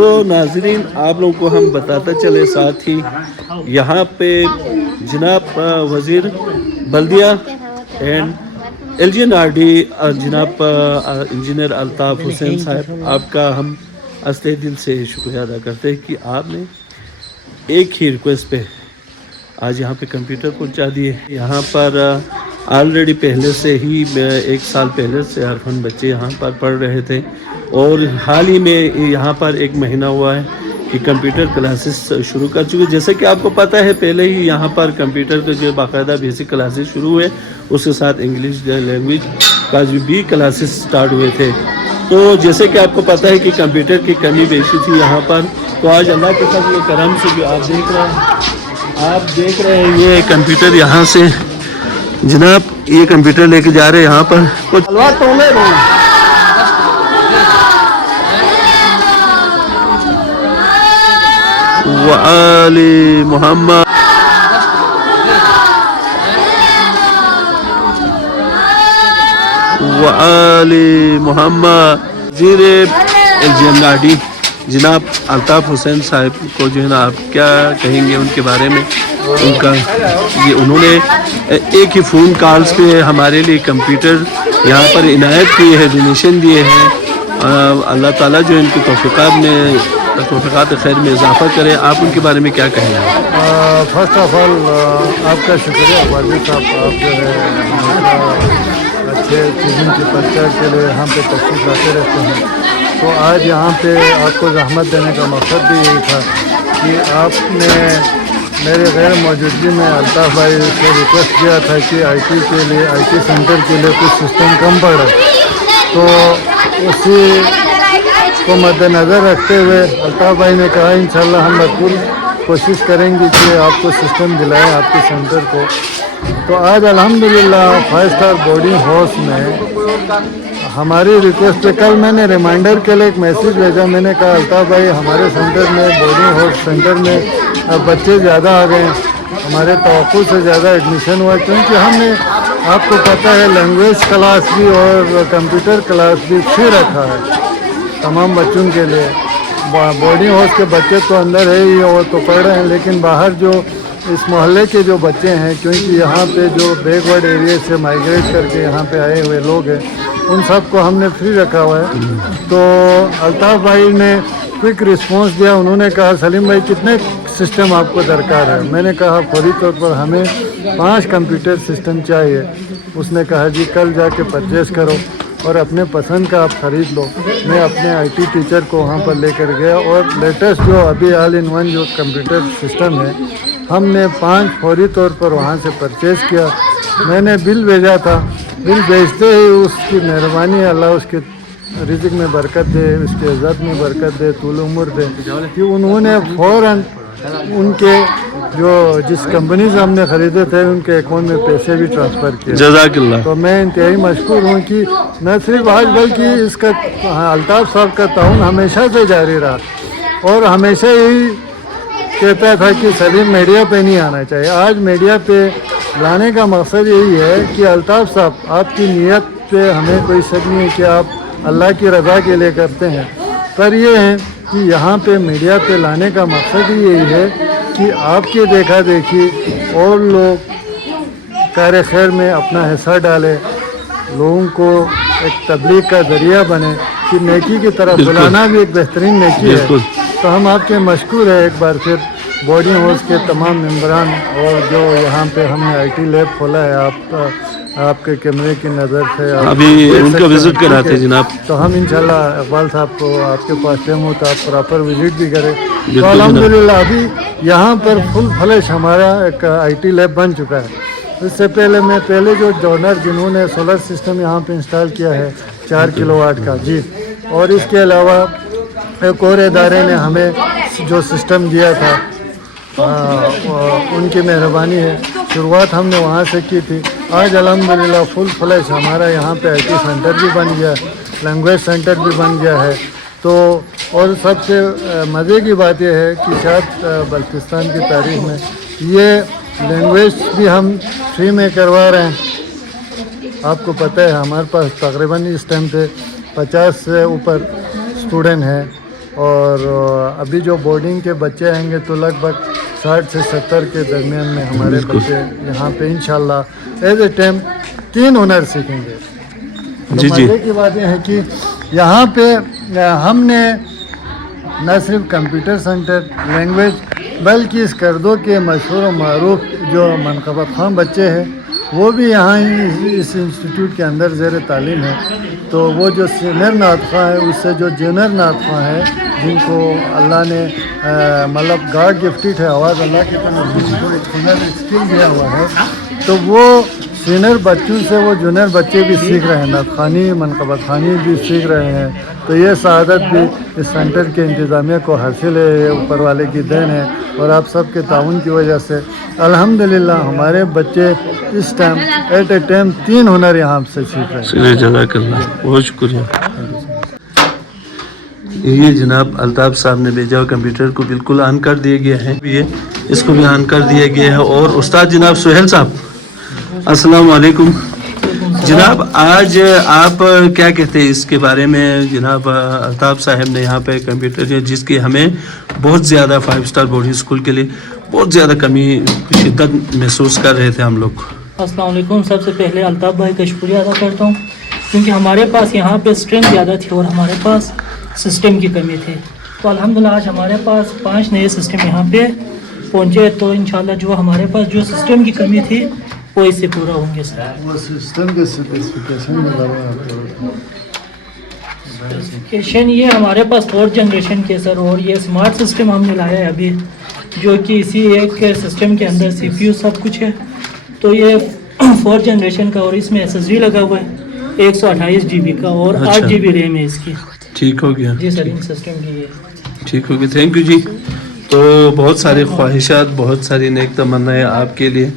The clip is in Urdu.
تو ناظرین آپ لوگوں کو ہم بتاتا چلے ساتھ ہی یہاں پہ جناب وزیر بلدیہ and L G N R D جناب انجینئر الطاف حسین صاحب آپ کا ہم ازتہ دل سے شکریہ ادا کرتے ہیں کہ آپ نے ایک ہی ریکویسٹ پہ آج یہاں پہ کمپیوٹر پہنچا دیے. یہاں پر آلریڈی پہلے سے ہی 1 سال پہلے سے عرفان بچے یہاں پر پڑھ رہے تھے اور حال ہی میں یہاں پر 1 مہینہ ہوا ہے کہ کمپیوٹر کلاسز شروع کر چکے. جیسے کہ آپ کو پتہ ہے پہلے ہی یہاں پر کمپیوٹر کے جو باقاعدہ بیسک کلاسز شروع ہوئے اس کے ساتھ انگلش لینگویج کا جو بھی کلاسز سٹارٹ ہوئے تھے. تو جیسے کہ آپ کو پتہ ہے کہ کمپیوٹر کی کمی بیشی تھی یہاں پر, تو آج اللہ کے فضل و کرم سے جو آپ دیکھ رہے ہیں یہ کمپیوٹر یہاں سے جناب یہ کمپیوٹر لے کے جا رہے ہیں یہاں پر وآل محمد وآل محمد. وزیر L G N R D جناب الطاف حسین صاحب کو جو ہے نا آپ کیا کہیں گے ان کے بارے میں؟ ان کا یہ انہوں نے ایک ہی فون کالز پہ ہمارے لیے کمپیوٹر یہاں پر عنایت کیے ہیں, ڈونیشن دیے ہیں. اللہ تعالیٰ جو ان کی توفیقات خیر میں اضافہ کرے. آپ ان کے بارے میں کیا کہیں گے؟ فرسٹ آف آل آپ کا شکریہ والد صاحب, آپ جو ہے اچھے چیزوں کی پرچار کے لیے یہاں پہ تشریف لاتے رہتے ہیں. تو آج یہاں پہ آپ کو زحمت دینے کا مقصد بھی یہی تھا کہ آپ نے میرے غیر موجودگی میں الطاف بھائی سے ریکویسٹ کیا تھا کہ آئی ٹی سینٹر کے لیے کچھ سسٹم کم پڑ رہا ہے. تو اسی کو مد نظر رکھتے ہوئے الطاف بھائی نے کہا انشاءاللہ ہم بھرپور کوشش کریں گے کہ آپ کو سسٹم دلائیں آپ کے سینٹر کو. تو آج الحمدللہ 5 اسٹار بورڈنگ ہاؤس میں ہماری ریکویسٹ پہ کل میں نے ریمائنڈر کے لیے ایک میسیج بھیجا. میں نے کہا الطاف بھائی ہمارے سینٹر میں بورڈنگ ہاؤس سینٹر میں اب بچے زیادہ آ گئے ہیں, ہمارے توقع سے زیادہ ایڈمیشن ہوا, کیونکہ ہم نے آپ کو پتہ ہے لینگویج کلاس بھی اور کمپیوٹر کلاس بھی فری رکھا ہے تمام بچوں کے لیے. بورڈنگ ہاؤس کے بچے تو اندر ہے ہی وہ تو پڑھ رہے ہیں, لیکن باہر جو اس محلے کے جو بچے ہیں, کیونکہ یہاں پہ جو بیک ورڈ ایریا سے مائیگریٹ کر کے یہاں پہ آئے ہوئے لوگ ہیں, ان سب کو ہم نے فری رکھا ہوا ہے. تو الطاف بھائی نے کوئک رسپانس دیا. انہوں نے کہا سلیم بھائی کتنے سسٹم آپ کو درکار ہے؟ میں نے کہا فوری طور پر ہمیں 5 کمپیوٹر سسٹم چاہیے. اس نے کہا جی کل جا کے پرچیز کرو اور اپنے پسند کا آپ خرید لو. میں اپنے آئی ٹی ٹیچر کو وہاں پر لے کر گیا اور لیٹسٹ جو ابھی آل ان ون جو کمپیوٹر سسٹم ہے ہم نے 5 فوری طور پر وہاں سے پرچیز کیا. میں نے بل بھیجا تھا, بل بھیجتے ہی اس کی مہربانی اللہ اس کے رزق میں برکت دے, اس کے عزت میں برکت دے, طول عمر دے, کہ انہوں نے فوراً ان کے جو جس کمپنی سے ہم نے خریدے تھے ان کے اکاؤنٹ میں پیسے بھی ٹرانسفر کیے. جزاک اللہ. تو میں انتہائی مشکور ہوں کہ نہ صرف آج بلکہ اس کا الطاف صاحب کا تعاون ہمیشہ سے جاری رہا اور ہمیشہ یہی کہتا تھا کہ سلیم میڈیا پہ نہیں آنا چاہیے. آج میڈیا پہ لانے کا مقصد یہی ہے کہ الطاف صاحب آپ کی نیت پہ ہمیں کوئی شک نہیں ہے کہ آپ اللہ کی رضا کے لیے کرتے ہیں, پر یہ ہے کہ یہاں پہ میڈیا پہ لانے کا مقصد ہی یہی ہے کہ آپ کے دیکھا دیکھی اور لوگ کار خیر میں اپنا حصہ ڈالے, لوگوں کو ایک تبلیغ کا ذریعہ بنے, کہ نیکی کی طرف بلانا بھی ایک بہترین نیکی ہے. تو ہم آپ کے مشکور ہیں ایک بار پھر بورڈنگ ہاؤس کے تمام ممبران, اور جو یہاں پہ ہم نے آئی ٹی لیب کھولا ہے آپ کے کیمرے کی نظر سے ابھی ان کا وزٹ کراتے جناب. تو ہم انشاءاللہ اقبال صاحب کو آپ کے پاس ٹائم ہو تو آپ پراپر وزٹ بھی کریں. تو الحمدللہ ابھی یہاں پر فل فلیش ہمارا ایک آئی ٹی لیب بن چکا ہے. اس سے پہلے جو ڈونر جنہوں نے سولر سسٹم یہاں پہ انسٹال کیا ہے 4 کلو واٹ کا جی, اور اس کے علاوہ ایک اور ادارے نے ہمیں جو سسٹم دیا تھا ان کی مہربانی ہے, شروعات ہم نے وہاں سے کی تھی. آج الحمدللہ فل فلیش ہمارا یہاں پہ آئی ٹی سینٹر بھی بن گیا, لینگویج سینٹر بھی بن گیا ہے. تو اور سب سے مزے کی بات یہ ہے کہ شاید بلوچستان کی تاریخ میں یہ لینگویج بھی ہم فری میں کروا رہے ہیں. آپ کو پتہ ہے ہمارے پاس تقریباً اس ٹائم پہ 50 سے اوپر اسٹوڈنٹ ہیں اور ابھی جو بورڈنگ کے بچے آئیں گے تو لگ بھگ 60 سے 70 کے درمیان میں ہمارے بچے یہاں پہ انشاءاللہ ایز اے ٹائم 3 ہنر سیکھیں گے. جی جی مزے کی بات یہ ہے کہ یہاں پہ ہم نے نہ صرف کمپیوٹر سینٹر لینگویج بلکہ اس کردو کے مشہور و معروف جو منقبت خواہ بچے ہیں وہ بھی یہاں ہی اس انسٹیٹیوٹ کے اندر زیر تعلیم ہے. تو وہ جو سینئر نعت خواہ ہے اس سے جو جونیئر نعت خواہ ہے جن کو اللہ نے مطلب گاڈ گفٹڈ ہے, آواز اللہ کی طرف جن کو ایک ہنر اسکل دیا ہوا ہے, تو وہ سینئر بچوں سے وہ جونیئر بچے بھی سیکھ رہے ہیں, نعت خوانی منقبت خوانی بھی سیکھ رہے ہیں. تو یہ سعادت بھی اس سینٹر کے انتظامیہ کو حاصل ہے, یہ اوپر والے کی دین ہے, اور آپ سب کے تعاون کی وجہ سے الحمدللہ ہمارے بچے اس ٹائم ایٹ اے ٹائم 3 ہنر یہاں سے سیکھ رہے ہیں. جزاک اللہ, بہت شکریہ. یہ جناب الطاف صاحب نے بھیجا, کمپیوٹر کو بالکل آن کر دیا گیا ہے, یہ اس کو بھی آن کر دیا گیا ہے. اور استاد جناب سہیل صاحب السلام علیکم. جناب آج آپ کیا کہتے ہیں اس کے بارے میں؟ جناب الطاف صاحب نے یہاں پہ کمپیوٹر جس کی ہمیں بہت زیادہ 5 اسٹار بورڈنگ اسکول کے لیے بہت زیادہ کمی شدت محسوس کر رہے تھے ہم لوگ. السلام علیکم. سب سے پہلے الطاف بھائی کا شکریہ ادا کرتا ہوں کیونکہ ہمارے پاس یہاں پہ اسٹرینتھ زیادہ تھی اور ہمارے پاس سسٹم کی کمی تھی. تو الحمدللہ آج ہمارے پاس 5 نئے سسٹم یہاں پہ پہنچے. تو انشاءاللہ جو ہمارے پاس جو سسٹم کی کمی تھی وہ اس سے پورا ہوں گے. سر وہ سسٹم کے اسپیسیفکیشن میں اسپیسیفکیشن یہ ہمارے پاس 4th جنریشن کے سر, اور یہ اسمارٹ سسٹم ہم نے لایا ہے ابھی جو کہ اسی ایک سسٹم کے اندر سی پی یو سب کچھ ہے. تو یہ 4th جنریشن کا, اور اس میں ایس ایس ڈی لگا ہوا ہے 128 GB کا, اور 8 GB ریم ہے اس کی. ٹھیک ہو گیا جی سر, ان سسٹم کی یہ ٹھیک ہو گیا. تھینک یو جی. تو بہت ساری خواہشات, بہت ساری نیک تمنائیں آپ کے لیے.